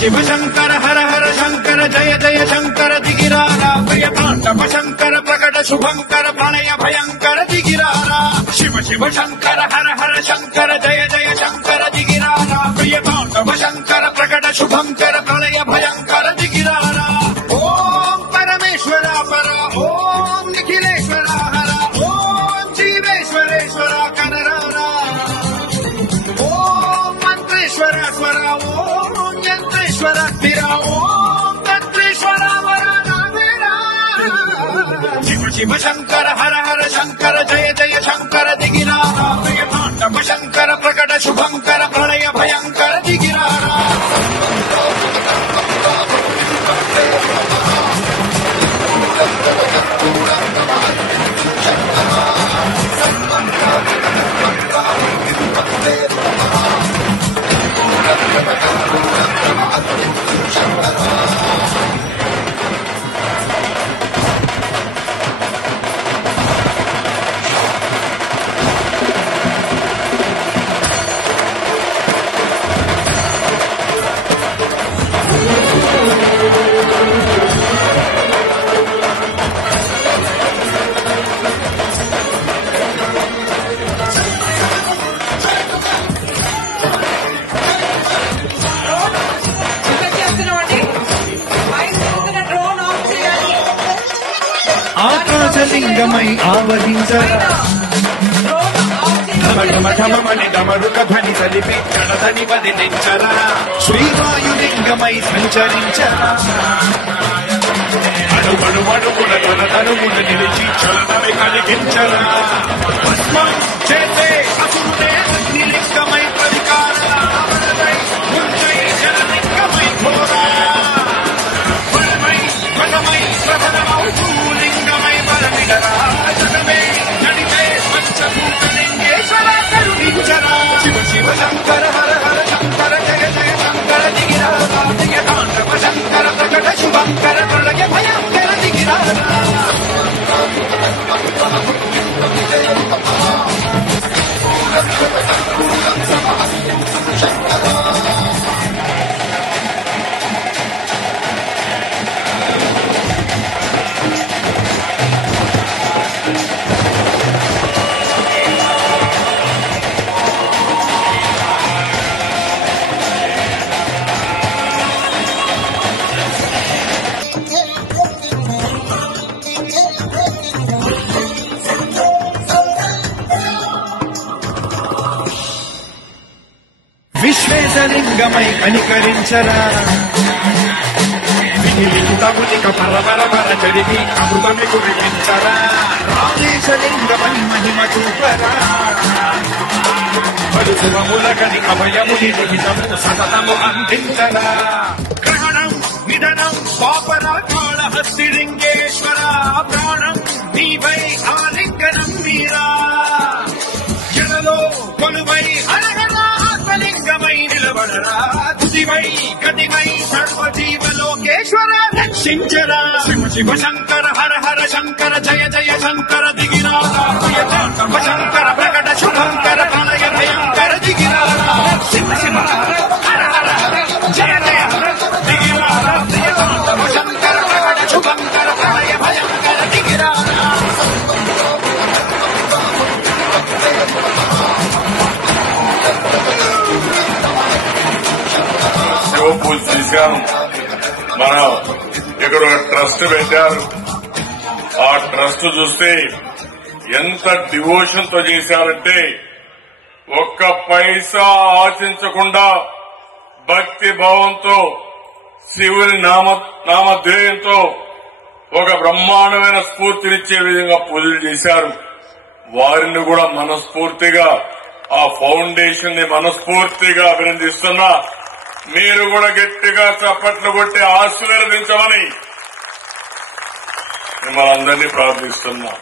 శివ శంకర హర హర శంకర జయ జయ శంకర దిగిరారా ప్రియ తాండవ శంకర ప్రకట శుభంకర ప్రణయ భయంకర దిగిరారా శివ శివ శంకర హర హర శంకర జయ జయ శంకర దిగిరారా ప్రియ తాండవ శంకర ప్రకట శుభంకర ప్రణయ భయంకర దిగిరారా ఓం పరమేశ్వర పర ఓం నిఖిలేశ్వర హర ఓం జీవేశ్వరేశ్వర కనరారా ఓం మంత్రేశ్వర స్వర ఓం యంత్రేశ్వర స్థిర ఓం తంత్రేశ్వర వర నావేరా శివ శివ శంకర హర హర శంకర జయ జయ శంకర దిగిరారా ప్రియ తాండవ శంకర ప్రకట శుభంకర ప్రళయ భయంకర దిగిరారా ఆకాశలింగమై ఆవహించరా ఢమఢమని డమరుక ధ్వని సలిపి కడదని వదిలించరా శ్రీవాయులింగమై సంచరించరా అడుగడుగడుగుల తనమున నిలిచి చలనమి కలిగించరా భస్మం చేసే అసురుడే అగ్నిలింగమై పరికారమై ముంచై జలలింగమై ఘోరా బలమై బలమై ప్రబలమౌ లింగమై బలమిడరా జగమే నడిపే పంచభూతలింగేశ్వర కరుణించరా శివ శివ శంకర హర హర శంకర జయ జయ శంకర దిగిరారా ప్రియ తాండవ శంకర ప్రకట శుభంకర ప్రళయ భయంకర దిగిరారా విశ్వేశలింగమై కనికరించరా వినిలింతమునిక పరపరపర చరివి అమృతమి కురిపించరా రాజేశలింగమై మహిమ చూపరా పలుసుమములకని అభయముని లిఖితము సతతము అందించరా గ్రహణం నిధనం పాపరా కాళహస్తిలింగేశ్వర ప్రాణం నీవై ఆలింగనం మీరా జనలో కొలువై హరహరా లింగమై నిలబడరా తుదివై గతివై సర్వజీవలోకేశ్వర రక్షించరా శివ శివ శంకర హర హర శంకర జయ జయ శంకర దిగిరారా ప్రియ తాండవ శంకర ప్రకట శుభంకర ప్రళయ భయంకర దిగిరారా శివ శివ హర హర జయ జయ దిగిరారా ప్రియ తాండవ శంకర ప్రకట శుభంకర ప్రళయ భయంకర దిగిరారా పూజ చేశాను. మనం ఇక్కడ ఒక ట్రస్ట్ పెట్టారు. ఆ ట్రస్ట్ చూస్తే ఎంత డివోషన్ తో చేశారంటే ఒక్క పైసా ఆశించకుండా భక్తి భావంతో శివుని నామధ్యేయంతో ఒక బ్రహ్మాండమైన స్ఫూర్తినిచ్చే విధంగా పూజలు చేశారు. వారిని కూడా మనస్ఫూర్తిగా ఆ ఫౌండేషన్ ని మనస్ఫూర్తిగా అభినందిస్తున్నా. మీరు కూడా గట్టిగా చప్పట్లు కొట్టి ఆశీర్వదించమని మిమ్మల్ని అందరినీ ప్రార్థిస్తున్నా.